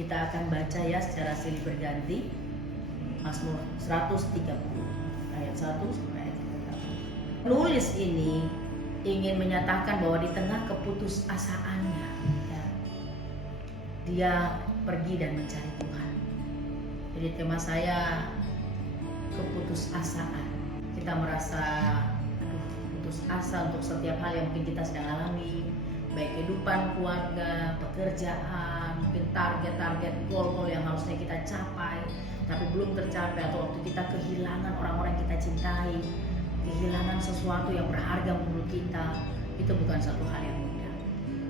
Kita akan baca ya secara silih berganti. Mazmur 130 ayat 1 sampai ayat 3. Penulis ini ingin menyatakan bahwa di tengah keputusasaannya ya, dia pergi dan mencari Tuhan. Jadi tema saya keputusasaan. Kita merasa putus asa untuk setiap hal yang mungkin kita sedang alami, baik kehidupan keluarga, pekerjaan, mungkin target-target, goal-goal yang harusnya kita capai tapi belum tercapai, atau waktu kita kehilangan orang-orang yang kita cintai, kehilangan sesuatu yang berharga menurut kita, itu bukan satu hal yang mudah.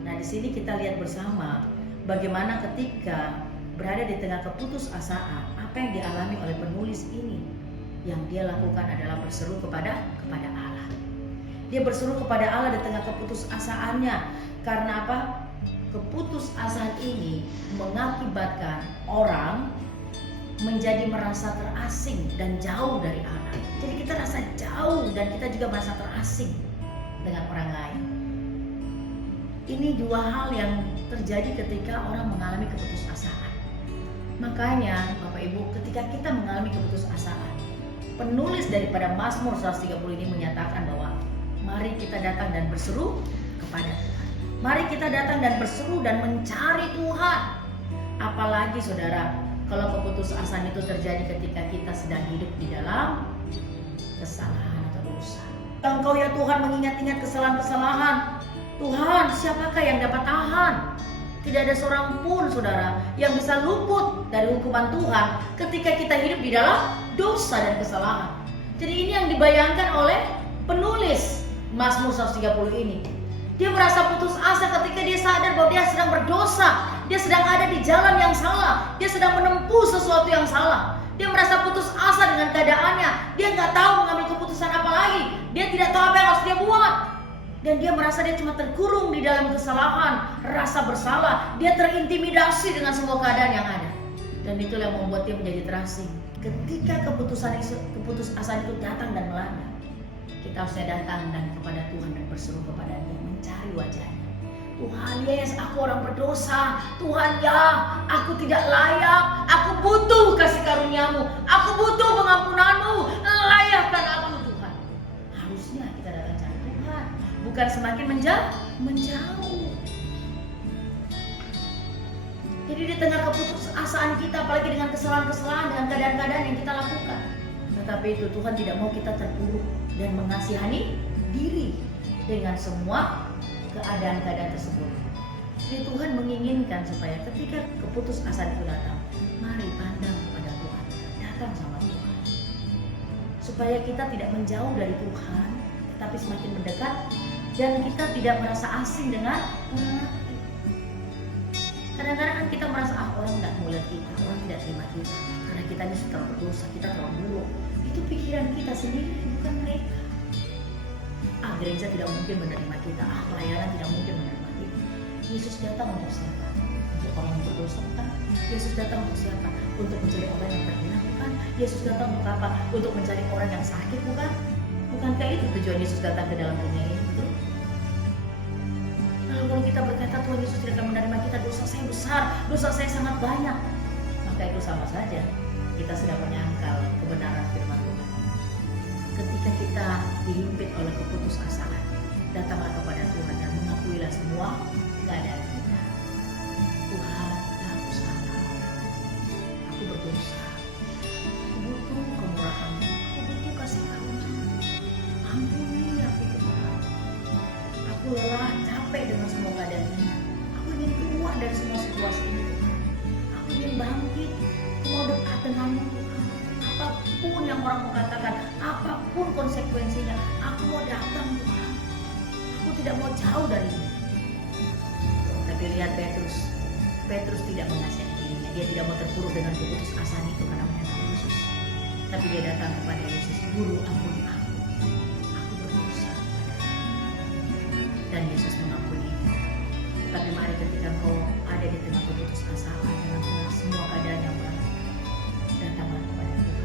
Nah, di sini kita lihat bersama bagaimana ketika berada di tengah keputusasaan, apa yang dialami oleh penulis ini. Yang dia lakukan adalah berseru kepada Allah. Dia berseru kepada Allah di tengah keputusasaannya. Karena apa? Keputusasaan ini mengakibatkan orang menjadi merasa terasing dan jauh dari Allah. Jadi kita rasa jauh dan kita juga merasa terasing dengan orang lain. Ini dua hal yang terjadi ketika orang mengalami keputusasaan. Makanya Bapak Ibu, ketika kita mengalami keputusasaan, penulis daripada Mazmur 130 ini menyatakan bahwa mari kita datang dan berseru kepada Tuhan. Mari kita datang dan berseru dan mencari Tuhan. Apalagi saudara, kalau keputusasaan itu terjadi ketika kita sedang hidup di dalam kesalahan atau dosa. Engkau ya Tuhan mengingat-ingat kesalahan-kesalahan. Tuhan, siapakah yang dapat tahan? Tidak ada seorang pun saudara yang bisa luput dari hukuman Tuhan ketika kita hidup di dalam dosa dan kesalahan. Jadi ini yang dibayangkan oleh penulis Mazmur 130 ini. Dia merasa putus asa ketika dia sadar bahwa dia sedang berdosa. Dia sedang ada di jalan yang salah. Dia sedang menempuh sesuatu yang salah. Dia merasa putus asa dengan keadaannya. Dia nggak tahu mengambil keputusan apa lagi. Dia tidak tahu apa yang harus dia buat. Dan dia merasa dia cuma terkurung di dalam kesalahan, rasa bersalah. Dia terintimidasi dengan semua keadaan yang ada. Dan itulah yang membuat dia menjadi terasing. Ketika keputusasaan itu datang dan melanda, kita harusnya datang dan kepada Tuhan dan berseru kepada Dia, mencari wajahnya. Tuhan, yes, aku orang berdosa. Tuhan, ya, aku tidak layak. Aku butuh kasih karunia-Mu. Aku butuh pengampunan-Mu. Layakkan aku, Tuhan. Harusnya kita datang cari Tuhan, bukan semakin menjauh. Jadi di tengah keputusasaan kita, apalagi dengan kesalahan-kesalahan, dengan keadaan-keadaan yang kita lakukan, tetapi itu Tuhan tidak mau kita terpuruk dan mengasihani diri dengan semua keadaan-keadaan tersebut. Jadi Tuhan menginginkan supaya ketika keputusasaan itu datang, mari pandang kepada Tuhan, datang sama Tuhan, supaya kita tidak menjauh dari Tuhan, tetapi semakin mendekat, dan kita tidak merasa asing dengan orang lain. Kadang-kadang kan kita merasa orang nggak mau lihat kita, orang tidak terima kita karena kita ini sudah berdosa, kita terlalu buruk. Itu pikiran kita sendiri, bukan mereka. Gereja tidak mungkin menerima kita, pelayanan tidak mungkin menerima kita. Yesus datang untuk siapa? Untuk orang yang berdosa, bukan? Yesus datang untuk siapa? Untuk mencari orang yang terhina, bukan? Yesus datang untuk apa? Untuk mencari orang yang sakit, bukan? Bukankah itu tujuan Yesus datang ke dalam dunia ini? Betul? Lalu kalau kita berkata Tuhan Yesus tidak akan menerima kita, dosa saya besar, dosa saya sangat banyak, maka itu sama saja kita sedang menyangkal kebenaran firman Tuhan. Ketika kita dihimpit oleh keputusasaan, datanglah kepada Tuhan dan mengakuilah semua keadaan kita. Tuhan, aku salah, aku berdosa, aku butuh kemurahan-Mu, aku butuh kasih karunia-Mu. Ampuni aku Tuhan. Aku lelah, capek dengan semua keadaan ini. Aku ingin keluar dari semua situasi ini Tuhan. Aku ingin bangkit, aku mau dekat dengan-Mu Tuhan. Apapun yang orang mau katakan, apapun konsekuensinya, aku mau datang Tuhan. Aku tidak mau jauh dari ini. Tapi lihat Petrus tidak mengasihani dirinya. Dia tidak mau terpuruk dengan keputusasaan itu karena menyatakan Yesus. Tapi dia datang kepada Yesus, Guru, ampuni aku. Aku berdosa kepada-Mu. Dan Yesus mengampuni. Tapi mari ketika engkau ada di tengah keputusasaan, dengan semua keadaan yang berat, datanglah kepada Tuhan.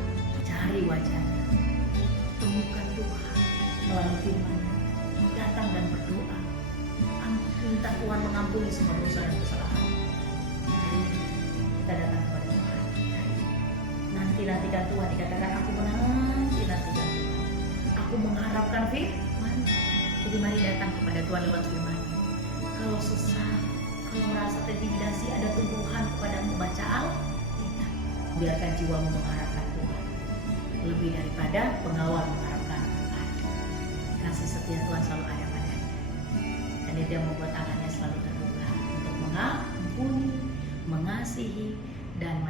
Cari wajahnya, temukan Tuhan melalui firman-Nya, datang dan berdoa, minta Tuhan mengampuni semua dosa dan kesalahan. dan Tuhan dikatakan aku menanti-nantikan Tuhan. Aku mengharapkan firman. Jadi mari datang kepada Tuhan lewat firman. Kalau susah, kalau merasa terintimidasi, ada tumbuhan kepadamu, baca Alkitab. Biarkan jiwamu mengharapkan Tuhan lebih daripada pengawal mengharapkan Tuhan. Kasih setia Tuhan selalu ada padanya, dan Dia membuat tangannya selalu terbuka untuk mengampuni, mengasihi, dan